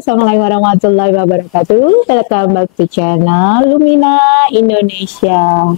Assalamualaikum warahmatullahi wabarakatuh. Welcome back to channel Lumina Indonesia.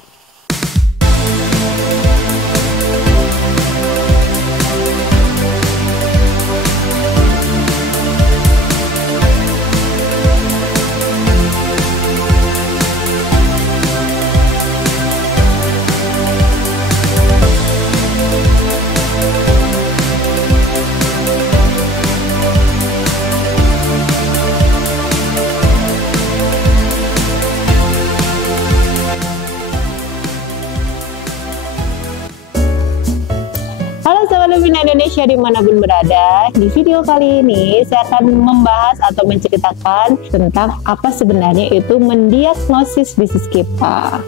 Halo Sobat Lumina Indonesia dimanapun berada. Di video kali ini saya akan membahas atau menceritakan tentang apa sebenarnya itu mendiagnosis bisnis kita.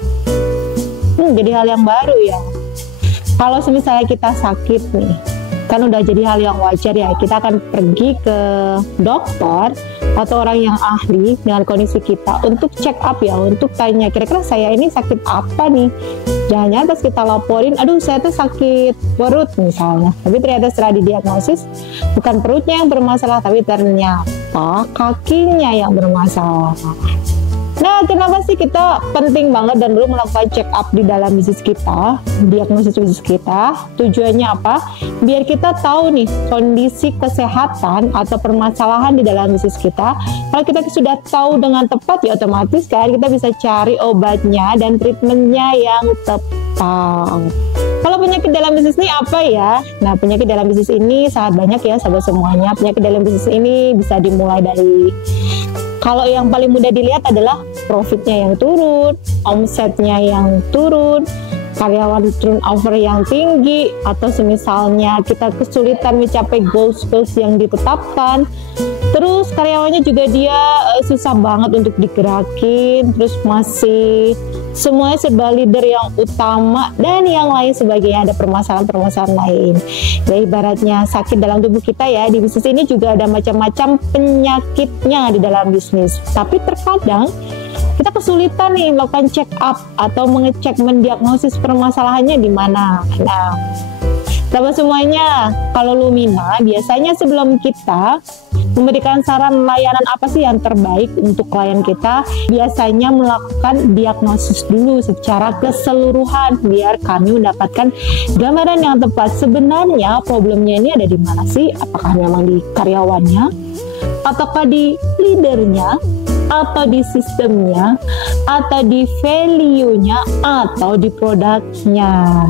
Jadi hal yang baru ya. Kalau misalnya kita sakit nih, kan udah jadi hal yang wajar ya, kita akan pergi ke dokter atau orang yang ahli dengan kondisi kita untuk check up ya, untuk tanya kira-kira saya ini sakit apa nih. Jangan-jangan pas kita laporin, aduh saya tuh sakit perut misalnya, tapi ternyata setelah didiagnosis bukan perutnya yang bermasalah, tapi ternyata kakinya yang bermasalah. Nah, kenapa sih kita penting banget dan perlu melakukan check up di dalam bisnis kita, diagnosis bisnis kita? Tujuannya apa? Biar kita tahu nih kondisi kesehatan atau permasalahan di dalam bisnis kita. Kalau kita sudah tahu dengan tepat, ya otomatis kan kita bisa cari obatnya dan treatmentnya yang tepat. Kalau penyakit dalam bisnis ini apa ya? Nah, penyakit dalam bisnis ini sangat banyak ya sahabat semuanya. Penyakit dalam bisnis ini bisa dimulai dari, kalau yang paling mudah dilihat adalah profitnya yang turun, omsetnya yang turun, karyawan turnover yang tinggi, atau semisalnya kita kesulitan mencapai goals yang ditetapkan. Terus karyawannya juga dia susah banget untuk digerakin, terus masih semuanya serba leader yang utama dan yang lain sebagainya, ada permasalahan-permasalahan lain. Ya, ibaratnya sakit dalam tubuh kita ya, di bisnis ini juga ada macam-macam penyakitnya di dalam bisnis. Tapi terkadang kita kesulitan nih melakukan check up atau mengecek mendiagnosis permasalahannya di mana. Nah, sahabat semuanya, kalau Lumina biasanya sebelum kita memberikan saran layanan apa sih yang terbaik untuk klien kita, biasanya melakukan diagnosis dulu secara keseluruhan biar kami mendapatkan gambaran yang tepat. Sebenarnya problemnya ini ada di mana sih? Apakah memang di karyawannya, ataukah di leadernya, atau di sistemnya, atau di value-nya, atau di produknya.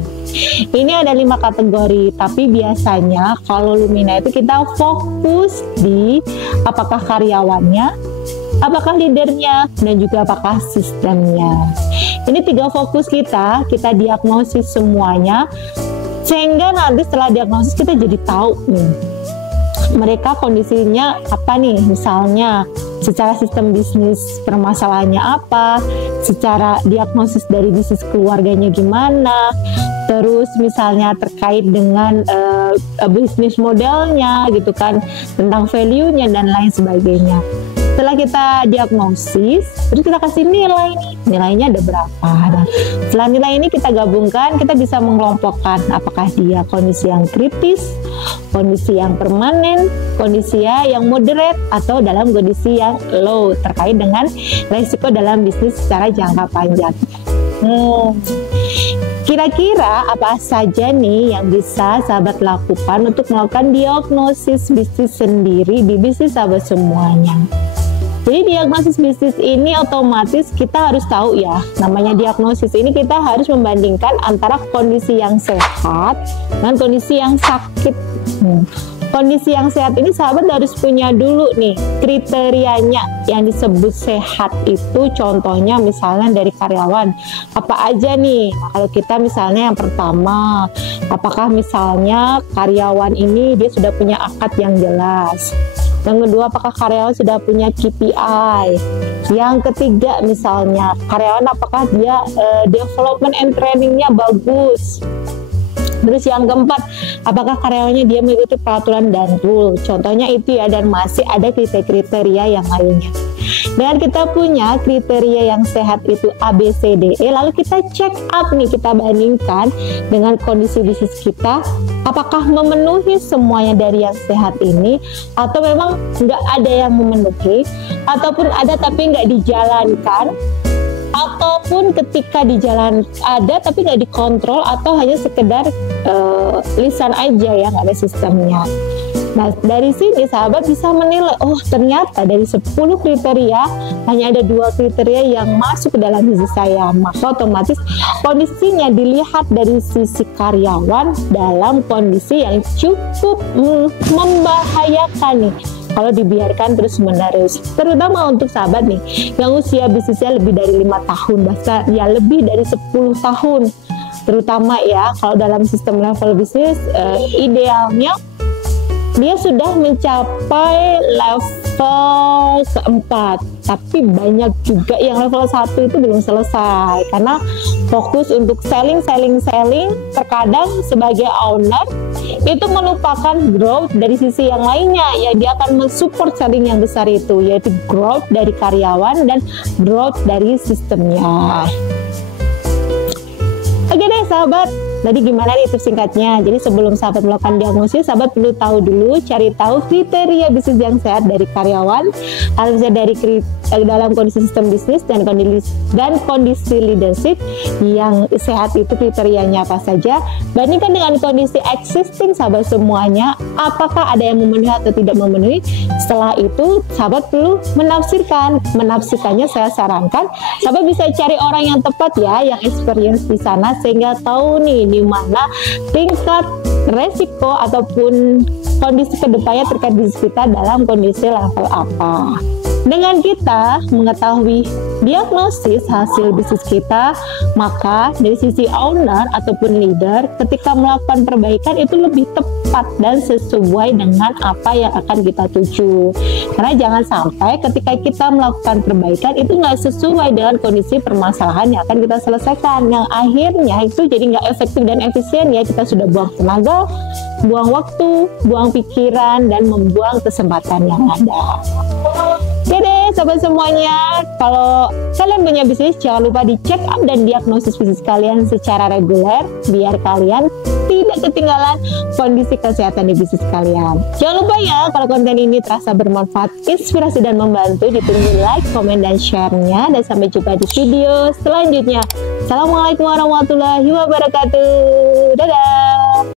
Ini ada 5 kategori, tapi biasanya kalau Lumina itu kita fokus di apakah karyawannya, apakah leadernya, dan juga apakah sistemnya. Ini 3 fokus kita diagnosis semuanya, sehingga nanti setelah diagnosis kita jadi tahu nih mereka kondisinya apa nih, misalnya secara sistem bisnis permasalahannya apa, secara diagnosis dari bisnis keluarganya gimana, terus misalnya terkait dengan bisnis modelnya gitu kan, tentang value-nya dan lain sebagainya. Setelah kita diagnosis, terus kita kasih nilai nih, nilainya ada berapa. Nah, setelah nilai ini kita gabungkan, kita bisa mengelompokkan apakah dia kondisi yang kritis, kondisi yang permanen, kondisi yang moderate, atau dalam kondisi yang low, terkait dengan resiko dalam bisnis secara jangka panjang. Kira-kira apa saja nih yang bisa sahabat lakukan untuk melakukan diagnosis bisnis sendiri di bisnis sahabat semuanya? Jadi diagnosis bisnis ini otomatis kita harus tahu ya, namanya diagnosis ini kita harus membandingkan antara kondisi yang sehat dan kondisi yang sakit. Kondisi yang sehat ini sahabat harus punya dulu nih kriterianya yang disebut sehat itu. Contohnya misalnya dari karyawan apa aja nih. Kalau kita misalnya yang pertama, apakah misalnya karyawan ini dia sudah punya akad yang jelas. Yang kedua, apakah karyawan sudah punya KPI. Yang ketiga, misalnya karyawan apakah dia development and trainingnya bagus. Terus yang keempat, apakah karyawannya dia mengikuti peraturan dan rule. Contohnya itu ya, dan masih ada kriteria yang lainnya. Dengan kita punya kriteria yang sehat itu A, B, C, D, E, lalu kita check up nih, kita bandingkan dengan kondisi bisnis kita, apakah memenuhi semuanya dari yang sehat ini, atau memang nggak ada yang memenuhi, ataupun ada tapi nggak dijalankan, ataupun ketika di jalan ada tapi nggak dikontrol, atau hanya sekedar lisan aja ya, nggak ada sistemnya. Nah, dari sini sahabat bisa menilai, oh ternyata dari 10 kriteria hanya ada 2 kriteria yang masuk ke dalam bisnis saya. Maka otomatis kondisinya dilihat dari sisi karyawan dalam kondisi yang cukup membahayakan nih kalau dibiarkan terus menerus, terutama untuk sahabat nih yang usia bisnisnya lebih dari 5 tahun, bahkan ya lebih dari 10 tahun, terutama ya kalau dalam sistem level bisnis idealnya dia sudah mencapai level keempat, tapi banyak juga yang level 1 itu belum selesai karena fokus untuk selling. Terkadang sebagai owner itu melupakan growth dari sisi yang lainnya, ya dia akan mensupport selling yang besar itu, yaitu growth dari karyawan dan growth dari sistemnya. Oke deh sahabat, tadi gimana nih tips singkatnya? Jadi sebelum sahabat melakukan diagnosis, sahabat perlu tahu dulu, cari tahu kriteria bisnis yang sehat dari karyawan, harusnya dari dalam kondisi sistem bisnis dan kondisi leadership yang sehat itu kriterianya apa saja. Bandingkan dengan kondisi existing sahabat semuanya, apakah ada yang memenuhi atau tidak memenuhi. Setelah itu sahabat perlu menafsirkannya. Saya sarankan sahabat bisa cari orang yang tepat ya, yang experience di sana, sehingga tahu nih di mana tingkat resiko ataupun kondisi kedepannya terkait bisnis kita dalam kondisi level apa. Dengan kita mengetahui diagnosis hasil bisnis kita, maka dari sisi owner ataupun leader ketika melakukan perbaikan itu lebih tepat dan sesuai dengan apa yang akan kita tuju. Karena jangan sampai ketika kita melakukan perbaikan itu nggak sesuai dengan kondisi permasalahan yang akan kita selesaikan, yang akhirnya itu jadi nggak efektif dan efisien ya. Kita sudah buang tenaga, buang waktu, buang pikiran, dan membuang kesempatan yang ada. Oke deh sahabat semuanya, kalau kalian punya bisnis jangan lupa dicek up dan diagnosis bisnis kalian secara reguler biar kalian tidak ketinggalan kondisi kesehatan di bisnis kalian. Jangan lupa ya, kalau konten ini terasa bermanfaat, inspirasi dan membantu, ditunggu like, komen, dan share-nya, dan sampai jumpa di video selanjutnya. Assalamualaikum warahmatullahi wabarakatuh. Dadah.